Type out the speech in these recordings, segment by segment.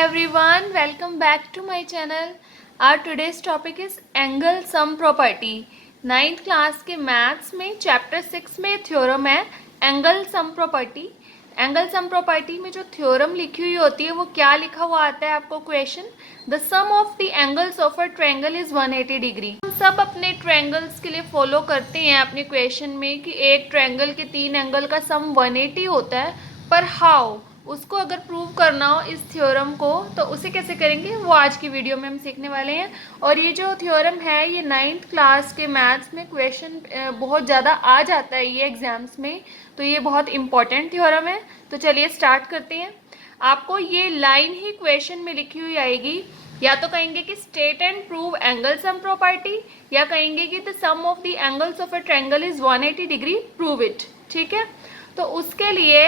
everyone, welcome back to my channel. Our today's topic is angle sum property. 9th class के maths में chapter 6 में theorem है angle sum property. Angle sum property में जो theorem लिखी हुई होती है वो क्या लिखा हुआ आता है आपको question, the sum of the angles of a triangle is 180 degree. हम सब अपने ट्रायंगल्स के लिए फॉलो करते हैं अपने क्वेश्चन में कि एक ट्रायंगल के 3 एंगल का सम 180 होता है, पर हाउ उसको अगर प्रूव करना हो इस थ्योरम को तो उसे कैसे करेंगे वो आज की वीडियो में हम सीखने वाले हैं। और ये जो थ्योरम है ये 9th क्लास के मैथ्स में क्वेश्चन बहुत ज़्यादा आ जाता है ये एग्जाम्स में, तो ये बहुत इंपॉर्टेंट थ्योरम है। तो चलिए स्टार्ट करते हैं। आपको ये लाइन ही क्वेश्चन में लिखी हुई आएगी, या तो कहेंगे कि state and prove angle sum property, या कहेंगे कि the sum of the angles of a triangle is 180 degree, prove it. ठीक है, तो उसके लिए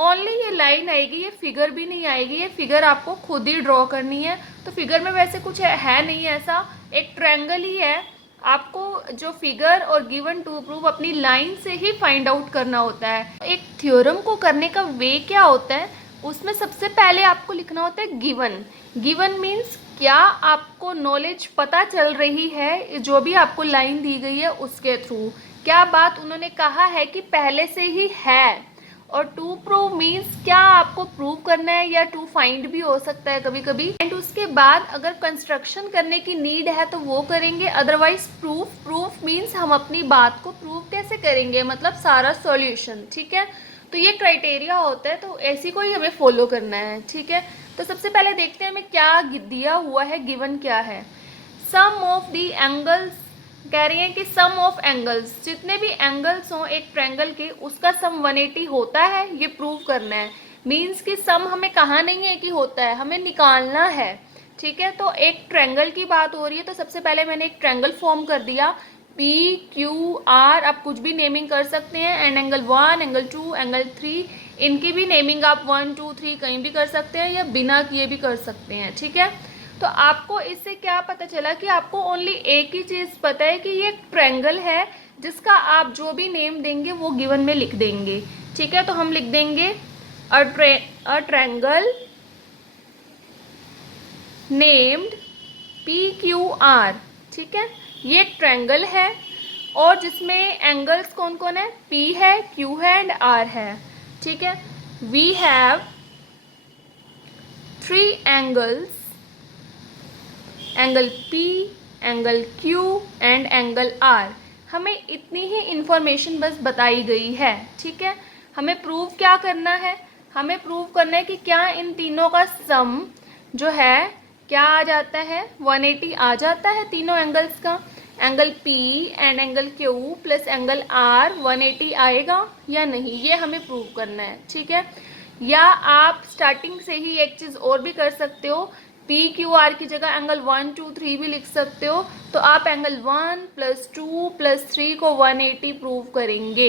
ओनली ये लाइन आएगी, ये फिगर भी नहीं आएगी, ये फिगर आपको खुद ही ड्रॉ करनी है। तो फिगर में वैसे कुछ है नहीं ऐसा, एक ट्रायंगल ही है। आपको जो फिगर और गिवन टू प्रूव अपनी लाइन से ही फाइंड आउट करना होता है। एक थ्योरम को करने का वे क्या होता है, उसमें सबसे पहले आपको लिखना होता है गिवन। गिवन मीन्स क्या आपको नॉलेज पता चल रही है जो भी आपको लाइन दी गई है उसके थ्रू, क्या बात उन्होंने कहा है कि पहले से ही है। और टू प्रूव मीन्स क्या आपको प्रूव करना है, या टू फाइंड भी हो सकता है कभी कभी। एंड उसके बाद अगर कंस्ट्रक्शन करने की नीड है तो वो करेंगे, अदरवाइज प्रूफ। प्रूफ मीन्स हम अपनी बात को प्रूव कैसे करेंगे, मतलब सारा सॉल्यूशन। ठीक है, तो ये क्राइटेरिया होता है, तो ऐसी को ही हमें फॉलो करना है। ठीक है, तो सबसे पहले देखते हैं हमें क्या दिया हुआ है, गिवन क्या है। सम ऑफ द एंगल्स, कह रही हैं कि सम ऑफ एंगल्स, जितने भी एंगल्स हों एक ट्रायंगल के उसका सम 180 होता है, ये प्रूव करना है। मीन्स कि सम हमें कहा नहीं है कि होता है, हमें निकालना है। ठीक है, तो एक ट्रायंगल की बात हो रही है, तो सबसे पहले मैंने एक ट्रायंगल फॉर्म कर दिया, पी क्यू आर, आप कुछ भी नेमिंग कर सकते हैं, एंड एंगल 1, एंगल 2, एंगल 3, इनकी भी नेमिंग आप 1 2 3 कहीं भी कर सकते हैं या बिना किए भी कर सकते हैं। ठीक है, तो आपको इससे क्या पता चला कि आपको ओनली एक ही चीज़ पता है कि ये एक ट्रायंगल है जिसका आप जो भी नेम देंगे वो गिवन में लिख देंगे। ठीक है, तो हम लिख देंगे a triangle named P Q R. ठीक है, ये एक ट्रायंगल है और जिसमें एंगल्स कौन कौन है, पी है, क्यू है एंड आर है। ठीक है, we have 3 angles, angle P, angle Q and angle R। हमें इतनी ही इंफॉर्मेशन बस बताई गई है। ठीक है, हमें प्रूव क्या करना है, हमें प्रूव करना है कि क्या इन तीनों का सम जो है क्या आ जाता है, 180 आ जाता है तीनों एंगल्स का। Angle P and angle Q plus angle R 180 आएगा या नहीं, ये हमें प्रूव करना है। ठीक है, या आप स्टार्टिंग से ही एक चीज़ और भी कर सकते हो, पी क्यू आर की जगह एंगल 1 2 3 भी लिख सकते हो, तो आप एंगल 1 + 2 + 3 को 180 प्रूव करेंगे।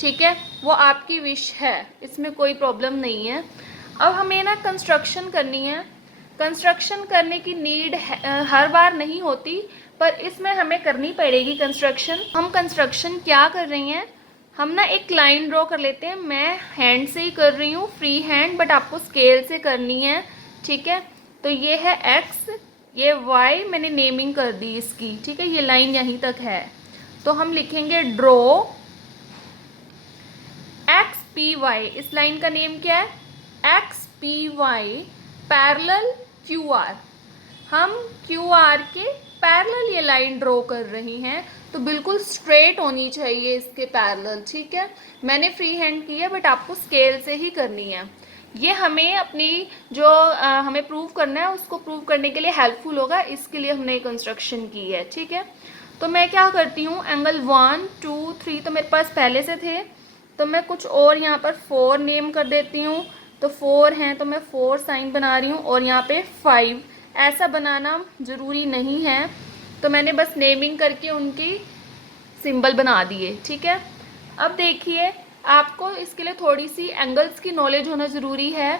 ठीक है, वो आपकी विश है, इसमें कोई प्रॉब्लम नहीं है। अब हमें ना कंस्ट्रक्शन करनी है। कंस्ट्रक्शन करने की नीड हर बार नहीं होती, पर इसमें हमें करनी पड़ेगी कंस्ट्रक्शन। हम कंस्ट्रक्शन क्या कर रही हैं, हम ना एक लाइन ड्रॉ कर लेते हैं। मैं हैंड से ही कर रही हूँ, फ्री हैंड, बट आपको स्केल से करनी है। ठीक है, तो ये है x, ये y, मैंने नेमिंग कर दी इसकी। ठीक है, ये लाइन यहीं तक है, तो हम लिखेंगे ड्रॉ एक्स पी वाई। इस लाइन का नेम क्या है, X P Y parallel Q R. हम क्यू आर के पैरेलल ये लाइन ड्रॉ कर रही हैं, तो बिल्कुल स्ट्रेट होनी चाहिए इसके पैरेलल। ठीक है, मैंने फ्री हैंड की है, बट आपको स्केल से ही करनी है। ये हमें अपनी जो हमें प्रूव करना है उसको प्रूव करने के लिए हेल्पफुल होगा, इसके लिए हमने कंस्ट्रक्शन की है। ठीक है, तो मैं क्या करती हूँ, एंगल 1 2 3 तो मेरे पास पहले से थे, तो मैं कुछ और यहाँ पर 4 नेम कर देती हूँ। तो 4 हैं तो मैं 4 साइन बना रही हूँ, और यहाँ पे 5 ऐसा बनाना ज़रूरी नहीं है, तो मैंने बस नेमिंग करके उनकी सिंबल बना दिए। ठीक है, अब देखिए आपको इसके लिए थोड़ी सी एंगल्स की नॉलेज होना ज़रूरी है।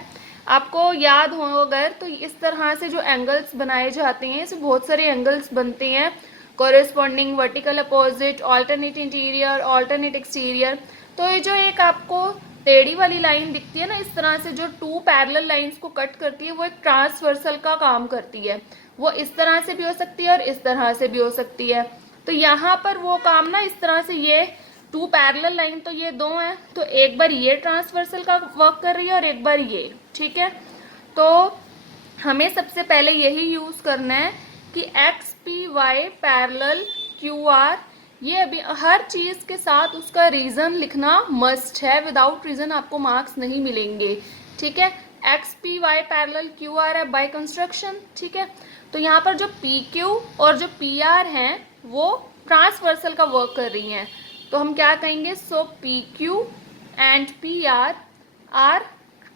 आपको याद हो अगर, तो इस तरह से जो एंगल्स बनाए जाते हैं, इसमें बहुत सारे एंगल्स बनते हैं, corresponding, vertical opposite, alternate interior, alternate exterior. तो ये जो एक आपको टेढ़ी वाली लाइन दिखती है ना इस तरह से, जो टू पैरेलल लाइंस को कट करती है, वो एक ट्रांसवर्सल का काम करती है। वो इस तरह से भी हो सकती है और इस तरह से भी हो सकती है। तो यहाँ पर वो काम ना इस तरह से, ये टू पैरेलल लाइन तो ये दो हैं, तो एक बार ये ट्रांसवर्सल का वर्क कर रही है और एक बार ये, ठीक है। तो हमें सबसे पहले यही यूज़ करना है कि X P Y parallel Q R, ये अभी हर चीज़ के साथ उसका रीज़न लिखना मस्ट है, विदाउट रीज़न आपको मार्क्स नहीं मिलेंगे, ठीक है। X P Y parallel Q R है बाय कंस्ट्रक्शन, ठीक है। तो यहाँ पर जो पी क्यू और जो पी आर हैं वो ट्रांसवर्सल का वर्क कर रही हैं, तो हम क्या कहेंगे, so P Q and P R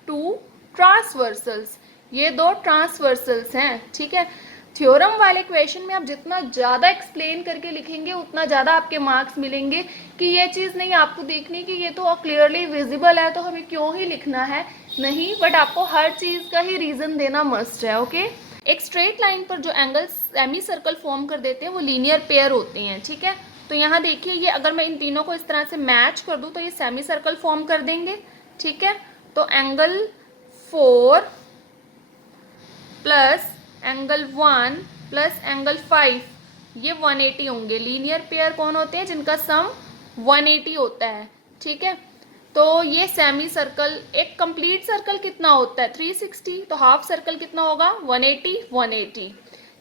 two transversals, ये दो ट्रांसवर्सल्स हैं, ठीक है। थ्योरम वाले क्वेश्चन में आप जितना ज़्यादा एक्सप्लेन करके लिखेंगे उतना ज़्यादा आपके मार्क्स मिलेंगे, कि ये चीज़ नहीं आपको देखनी कि ये तो क्लियरली विजिबल है तो हमें क्यों ही लिखना है, नहीं, बट आपको हर चीज़ का ही रीज़न देना मस्ट है, ओके। एक स्ट्रेट लाइन पर जो एंगल सेमी सर्कल फॉर्म कर देते हैं वो लीनियर पेयर होते हैं, ठीक है। तो यहाँ देखिए, ये अगर मैं इन तीनों को इस तरह से मैच कर दूँ तो ये सेमी सर्कल फॉर्म कर देंगे, ठीक है। तो angle 4 plus angle 1 plus angle 5, ये 180 होंगे। लीनियर पेयर कौन होते हैं, जिनका सम 180 होता है, ठीक है। तो ये सेमी सर्कल, एक कंप्लीट सर्कल कितना होता है 360, तो हाफ सर्कल कितना होगा 180 180,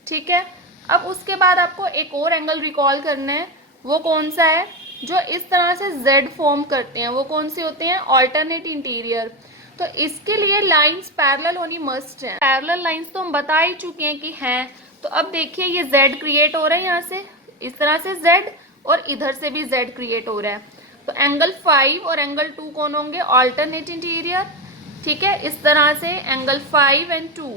ठीक है। अब उसके बाद आपको एक और एंगल रिकॉल करना है, वो कौन सा है, जो इस तरह से जेड फॉर्म करते हैं, वो कौन से होते हैं, ऑल्टरनेट इंटीरियर। तो इसके लिए लाइंस पैरेलल होनी मस्ट है। पैरेलल लाइंस तो हम बता ही चुके हैं कि हैं। तो अब देखिए ये जेड क्रिएट हो रहा है यहाँ से, इस तरह से जेड, और इधर से भी जेड क्रिएट हो रहा है। तो एंगल 5 और एंगल 2 कौन होंगे, ऑल्टरनेट इंटीरियर, ठीक है। इस तरह से एंगल 5 एंड 2,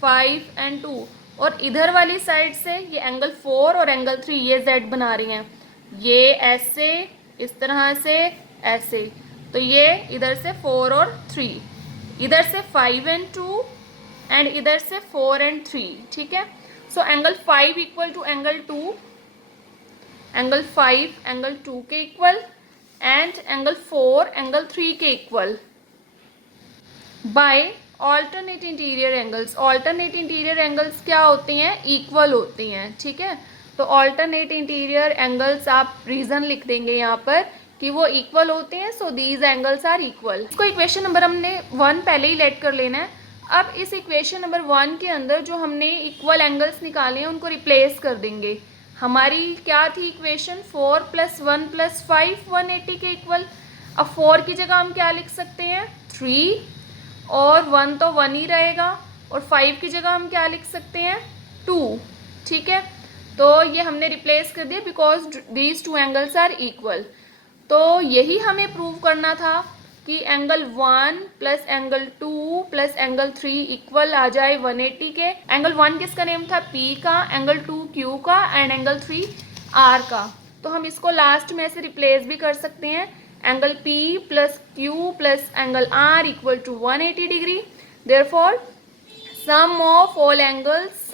5 एंड 2, और इधर वाली साइड से ये एंगल 4 और एंगल 3 ये जेड बना रही हैं, ये ऐसे, इस तरह से ऐसे। तो ये इधर से 4 और 3, इधर से 5 एंड 2 एंड इधर से 4 एंड 3, ठीक है। So angle 5 equal to angle 2, angle 5 angle 2 के इक्वल एंड एंगल 4 एंगल 3 के equal by alternate interior angles. Alternate interior angles क्या होते हैं, इक्वल होते हैं, ठीक है। तो ऑल्टरनेट इंटीरियर एंगल्स आप रीजन लिख देंगे यहाँ पर कि वो इक्वल होते हैं, so these angles are equal. इसको इक्वेशन नंबर हमने 1 पहले ही लेट कर लेना है। अब इस इक्वेशन नंबर 1 के अंदर जो हमने इक्वल एंगल्स निकाले हैं उनको रिप्लेस कर देंगे। हमारी क्या थी इक्वेशन, 4 + 1 + 5 180 के इक्वल। अब 4 की जगह हम क्या लिख सकते हैं, 3, और 1 तो 1 ही रहेगा, और 5 की जगह हम क्या लिख सकते हैं, 2, ठीक है। तो ये हमने रिप्लेस कर दिया because these two angles are equal. तो यही हमें प्रूव करना था कि angle 1 plus angle 2 plus angle 3 equal आ जाए 180 के। एंगल 1 किसका नेम था, P का, एंगल 2 Q का, एंड एंगल 3 R का। तो हम इसको लास्ट में ऐसे रिप्लेस भी कर सकते हैं, angle P plus Q plus angle R equal to 180 degree. Therefore sum of all angles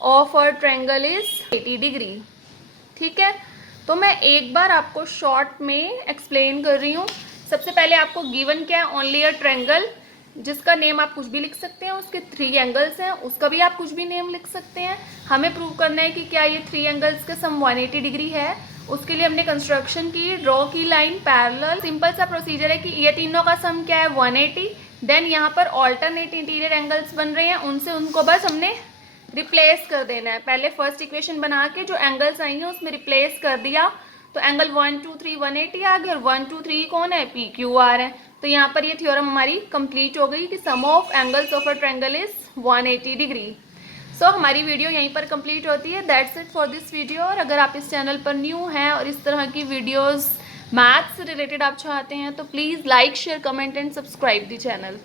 of a triangle is 80 degree, ठीक है। तो मैं एक बार आपको शॉर्ट में एक्सप्लेन कर रही हूँ। सबसे पहले आपको गिवन क्या है, ओनली अ ट्रायंगल, जिसका नेम आप कुछ भी लिख सकते हैं, उसके 3 एंगल्स हैं, उसका भी आप कुछ भी नेम लिख सकते हैं। हमें प्रूव करना है कि क्या ये 3 एंगल्स का सम 180 डिग्री है। उसके लिए हमने कंस्ट्रक्शन की, ड्रॉ की लाइन पैरेलल। सिंपल सा प्रोसीजर है कि ये तीनों का सम क्या है 180, देन यहाँ पर ऑल्टरनेट इंटीरियर एंगल्स बन रहे हैं, उनसे उनको बस हमने रिप्लेस कर देना है। पहले फर्स्ट इक्वेशन बना के जो एंगल्स आई हैं उसमें रिप्लेस कर दिया, तो एंगल 1 2 3 180 आ गए, और 1 2 3 कौन है, पी क्यू आर है। तो यहाँ पर ये थ्योरम हमारी कंप्लीट हो गई कि sum of angles of a triangle is 180 degree. So हमारी वीडियो यहीं पर कंप्लीट होती है। That's it for this video. और अगर आप इस चैनल पर न्यू हैं और इस तरह की वीडियोज़ मैथ्स से रिलेटेड आप चाहते हैं तो please like share comment and subscribe the channel.